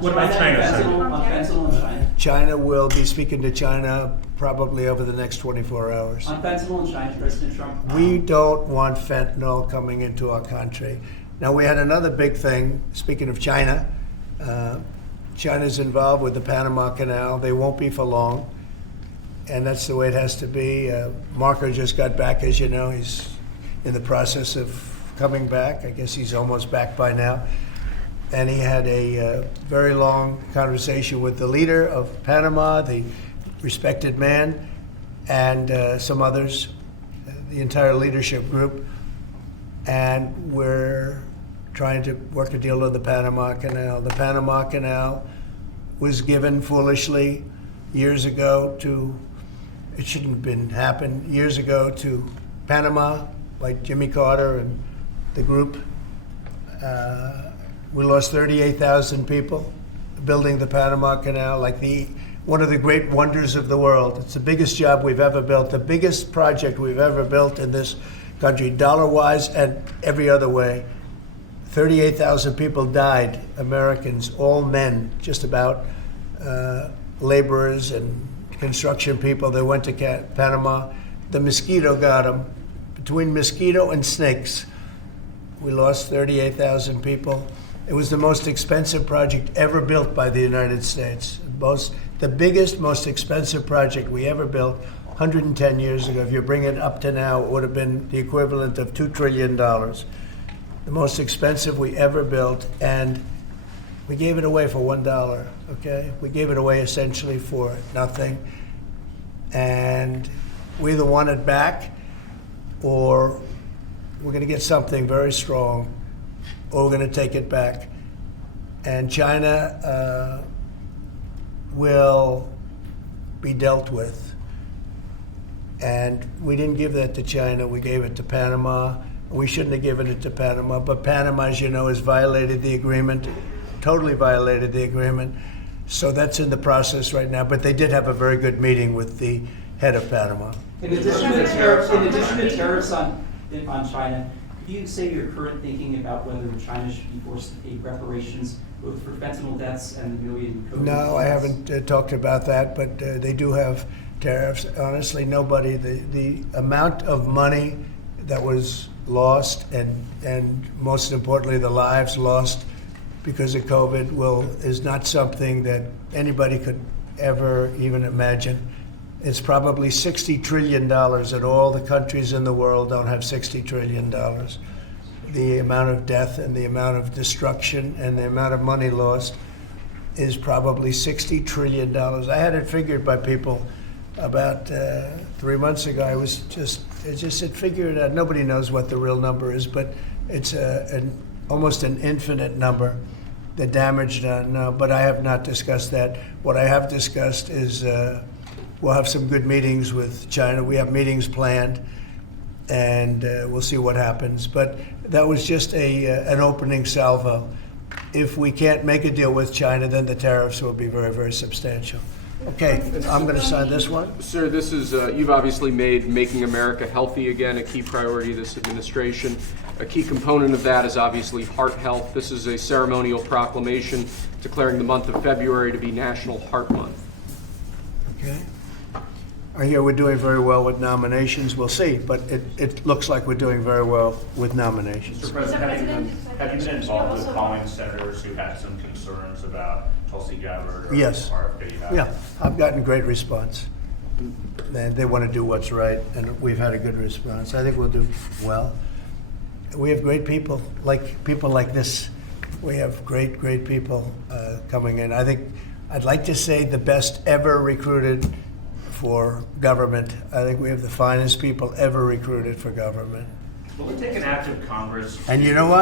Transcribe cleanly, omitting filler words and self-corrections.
What about China, sir? Fentanyl in China. China will be speaking to China probably over the next 24 hours. On fentanyl in China, President Trump. We don't want fentanyl coming into our country. Now, we had another big thing, speaking of China. China's involved with the Panama Canal. They won't be for long, and that's the way it has to be. Marco just got back, as you know. He's in the process of coming back. I guess he's almost back by now. And he had a very long conversation with the leader of Panama, the respected man, and some others, the entire leadership group. And we're trying to work a deal on the Panama Canal. The Panama Canal was given foolishly years ago to, it shouldn't have been happened, years ago to Panama by Jimmy Carter and the group. We lost 38,000 people building the Panama Canal, like one of the great wonders of the world. It's the biggest job we've ever built, the biggest project we've ever built in this country, dollar-wise and every other way. 38,000 people died, Americans, all men, just about, laborers and construction people. They went to Panama. The mosquito got them. Between mosquito and snakes, we lost 38,000 people. It was the most expensive project ever built by the United States. The biggest, most expensive project we ever built 110 years ago. If you bring it up to now, it would have been the equivalent of $2 trillion. The most expensive we ever built, and we gave it away for $1, okay? We gave it away essentially for nothing. And we either want it back, or we're going to get something very strong, or we're going to take it back. And China will be dealt with. And we didn't give that to China. We gave it to Panama. We shouldn't have given it to Panama. But Panama, as you know, has violated the agreement, totally violated the agreement. So that's in the process right now. But they did have a very good meeting with the head of Panama. In addition to tariffs on China, could you say your current thinking about whether China should be forced to pay reparations both for fentanyl deaths and the million COVID No, I haven't talked about that, but they do have tariffs. Honestly, nobody, the amount of money that was lost and most importantly, the lives lost because of COVID is not something that anybody could ever even imagine. It's probably $60 trillion, and all the countries in the world don't have $60 trillion. The amount of death and the amount of destruction and the amount of money lost is probably $60 trillion. I had it figured by people about 3 months ago. It figured out. Nobody knows what the real number is, but it's almost an infinite number. The damage done, but I have not discussed that. What I have discussed is we'll have some good meetings with China. We have meetings planned, and we'll see what happens. But that was just an opening salvo. If we can't make a deal with China, then the tariffs will be very, very substantial. Okay, I'm going to sign this one. Sir, this is, you've obviously made making America healthy again a key priority of this administration. A key component of that is obviously heart health. This is a ceremonial proclamation declaring the month of February to be National Heart Month. Okay. I hear we're doing very well with nominations. We'll see, but it looks like we're doing very well with nominations. Mr. President, have you been involved with calling senators who had some concerns about Tulsi Gabbard or Yes. RFK? Yeah, I've gotten great response. They want to do what's right, and we've had a good response. I think we'll do well. We have great people like this. We have great people coming in. I'd like to say the best ever recruited for government. I think we have the finest people ever recruited for government. Will it take an act of Congress? And you know what?